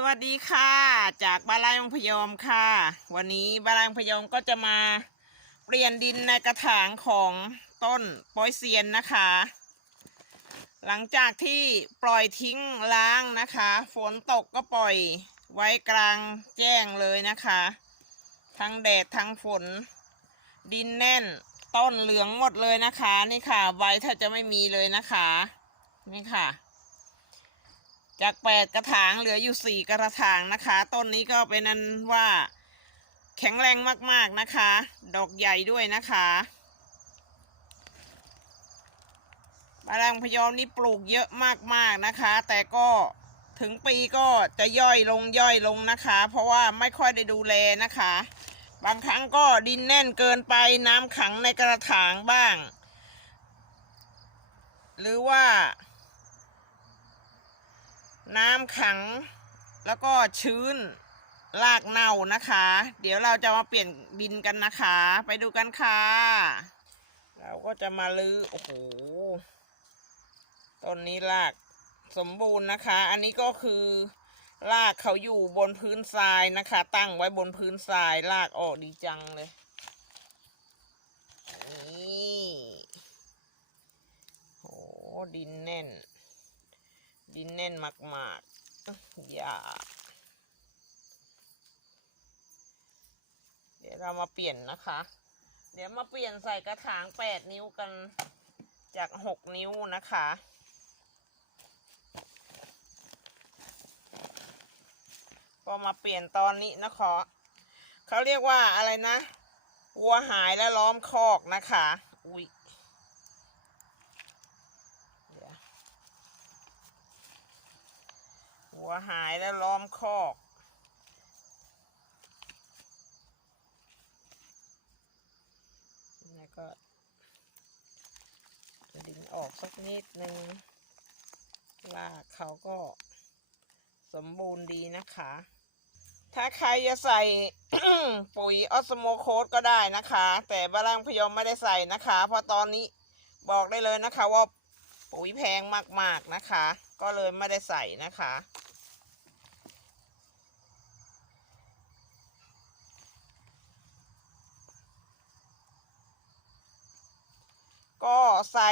สวัสดีค่ะ จากบ้านไร่องพยอมค่ะ วันนี้บ้านไร่องพยอมก็จะมาเปลี่ยนดินในกระถางของต้นปอยเซียนนะคะ หลังจากที่ปล่อยทิ้งล้างนะคะ ฝนตกก็ปล่อยไว้กลางแจ้งเลยนะคะ ทั้งแดดทั้งฝน ดินแน่นต้นเหลืองหมดเลยนะคะ นี่ค่ะใบแทบจะไม่มีเลยนะคะ นี่ค่ะ จากแปดกระถางเหลืออยู่สี่กระถางนะคะ ต้นนี้ก็เป็นนั้นว่าแข็งแรงมากๆนะคะ ดอกใหญ่ด้วยนะคะบารังพยอมนี่ปลูกเยอะมากๆนะคะ แต่ก็ถึงปีก็จะย่อยลงย่อยลงนะคะ เพราะว่าไม่ค่อยได้ดูแลนะคะ บางครั้งก็ดินแน่นเกินไปน้ำขังในกระถางบ้าง หรือว่า น้ำขัง แล้วก็ชื้นรากเน่านะคะ เดี๋ยวเราจะมาเปลี่ยนดินกันนะคะ ไปดูกันค่ะ เราก็จะมาลื้อโอ้โหต้นนี้รากสมบูรณ์นะคะ อันนี้ก็คือรากเขาอยู่บนพื้นทรายนะคะ ตั้งไว้บนพื้นทรายรากออกดีจังเลยนี่โอ้ดินแน่น ดินแน่นมากๆอย่าเดี๋ยวเรามาเปลี่ยนนะคะ เดี๋ยวมาเปลี่ยนใส่กระถางแปดนิ้วกันจากหกนิ้วนะคะก็มาเปลี่ยนตอนนี้นะคะเขาเรียกว่าอะไรนะ วัวหายแล้วล้อมคอกนะคะ อุ้ยเดี๋ยว หัวหายแล้วล้อมคอก แล้วก็จะดึงออกสักนิดนึงลากเขาก็สมบูรณ์ดีนะคะ ถ้าใครจะใส่ปุ๋ยออสโมโคสก็ได้นะคะ แต่บาลังพยอมไม่ได้ใส่นะคะ เพราะตอนนี้บอกได้เลยนะคะว่าปุ๋ยแพงมากๆนะคะ ก็เลยไม่ได้ใส่นะคะ ก็ ใส่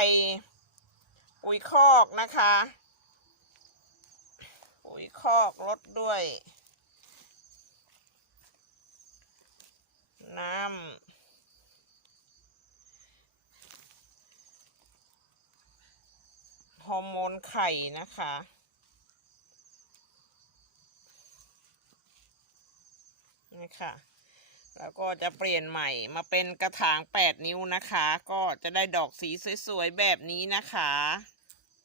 ปุ๋ยคอกนะคะ ปุ๋ยคอกลดด้วย น้ำฮอร์โมนไข่นะคะนี่ค่ะ แล้วก็จะเปลี่ยนใหม่มาเป็นกระถาง 8 นิ้วนะคะ ก็จะได้ดอกสีสวยๆ แบบนี้นะคะ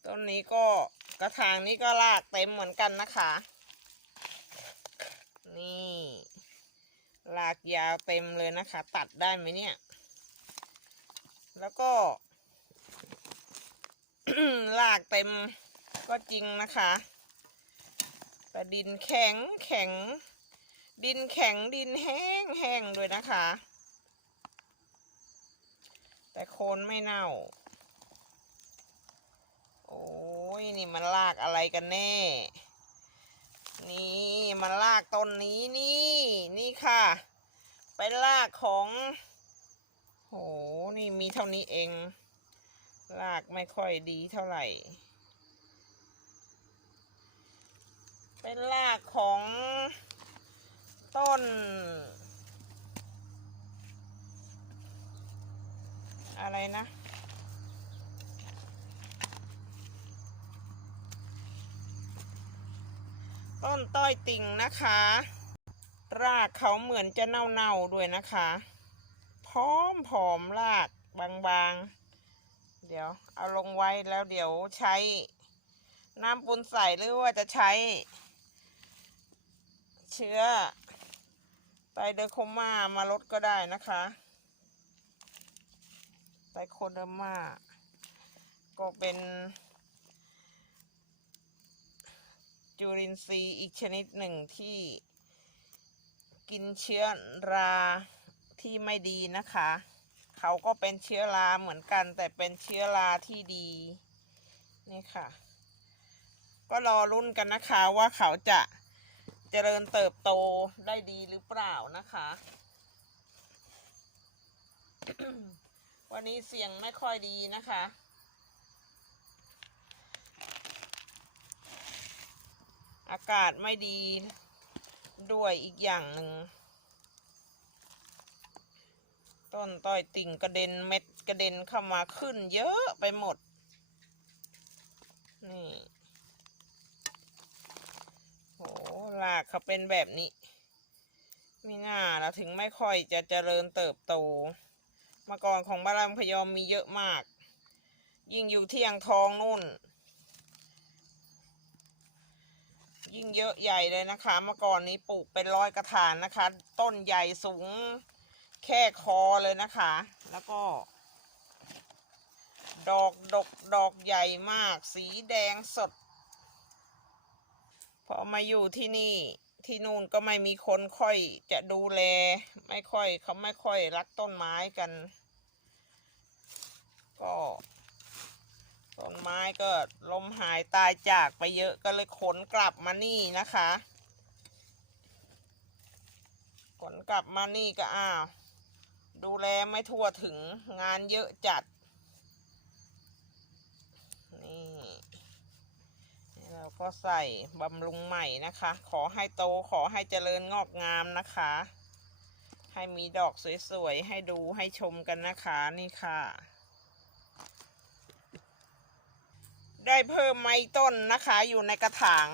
ต้นนี้ก็กระถางนี้ก็ลากเต็มเหมือนกันนะคะ นี่ลากยาวเต็มเลยนะคะ ตัดได้ไหมเนี่ย แล้วก็ลากเต็มก็จริงนะคะแต่ดินแข็งแข็ง ดินแข็งดินแห้งแห้งด้วยนะคะ แต่โคนไม่เน่า โอ้ยนี่มันลากอะไรกันแน่ นี่มันลากต้นนี้นี่นี่ค่ะ เป็นลากของโหนี่มีเท่านี้เอง ลากไม่ค่อยดีเท่าไหร่ เป็นลากของ ต้น อะไรนะต้นต้อยติ่งนะคะ รากเขาเหมือนจะเน่าๆด้วยนะคะ พร้อมผอมรากบางๆ เดี๋ยวเอาลงไว้แล้วเดี๋ยวใช้ น้ำปูนใส่หรือว่าจะใช้ เชื้อ ไตเดอร์โคม่ามาลดก็ได้นะคะไตโคเดอร์มาก็เป็น จุลินทรีย์อีกชนิดหนึ่งที่ กินเชื้อราที่ไม่ดีนะคะ เขาก็เป็นเชื้อราเหมือนกัน แต่เป็นเชื้อราที่ดี นี่ค่ะ ก็รอรุ่นกันนะคะว่าเขาจะ เจริญเติบโตได้ดีหรือเปล่านะคะ วันนี้เสียงไม่ค่อยดีนะคะอากาศไม่ดีด้วยอีกอย่างหนึ่ง ต้นต้อยติ่งกระเด็นเม็ดกระเด็นเข้ามาขึ้นเยอะไปหมด นี่ โหรากเขาเป็นแบบนี้ไม่น่าละถึงไม่ค่อยจะเจริญเติบโตเมื่อก่อนของบ้านเราพยอมมีเยอะมาก ยิ่งอยู่ที่อ่างทองนู่น ยิ่งเยอะใหญ่เลยนะคะเมื่อก่อนนี้ปลูกเป็นร้อยกระถางนะคะ ต้นใหญ่สูงแค่คอเลยนะคะ แล้วก็ ดอกดกดอกใหญ่มาก สีแดงสด อมาอยู่ที่นี่ที่นู่นก็ไม่มีคนค่อยจะดูแล ไม่ค่อยเขาไม่ค่อยรักต้นไม้กัน ก็ต้นไม้ก็ลมหายตายจากไปเยอะก็เลยขนกลับมานี่นะคะ ขนกลับมานี่ก็อ้าว ดูแลไม่ทั่วถึงงานเยอะจัด นี่ นี่เราก็ใส่บำรุงใหม่นะคะ ขอให้โตขอให้เจริญงอกงามนะคะ ให้มีดอกสวยๆ ให้ดูให้ชมกันนะคะนี่ค่ะ ได้เพิ่มไม้ต้นนะคะอยู่ในกระถาง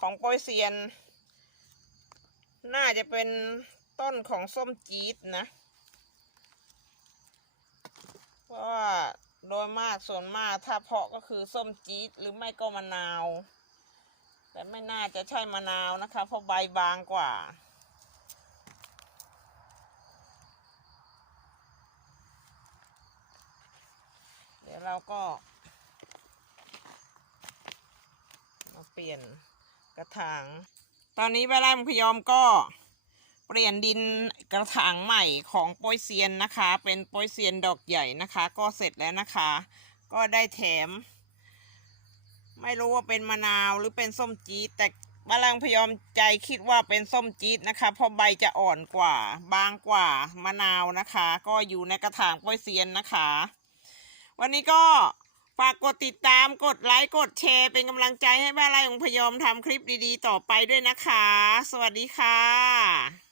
ของโปยเซียน น่าจะเป็นต้นของส้มจี๊ดนะ เพราะว่าโดยมากส่วนมากถ้าเพาะก็คือส้มจี๊ดหรือไม่ก็มะนาว แต่ไม่น่าจะใช่มะนาวนะคะ เพราะใบบางกว่า เดี๋ยวเราก็ มาเปลี่ยนกระถาง ตอนนี้เวลาพยอมก็เปลี่ยนดินกระถางใหม่ของโปยเซียนนะคะ เป็นโปยเซียนดอกใหญ่นะคะ ก็เสร็จแล้วนะคะ ก็ได้แถม ไม่รู้ว่าเป็นมะนาวหรือเป็นส้มจี๊ดแต่บาลังพยอมใจคิดว่าเป็นส้มจี๊ดนะคะเพราะใบจะอ่อนกว่า บางกว่ามะนาวนะคะ ก็อยู่ในกระถางโปยเซียนนะคะ วันนี้ก็ฝากกดติดตามกดไลค์กดแชร์เป็นกำลังใจให้บ้านไรของพยอมทำคลิปดีๆ ต่อไปด้วยนะคะ สวัสดีค่ะ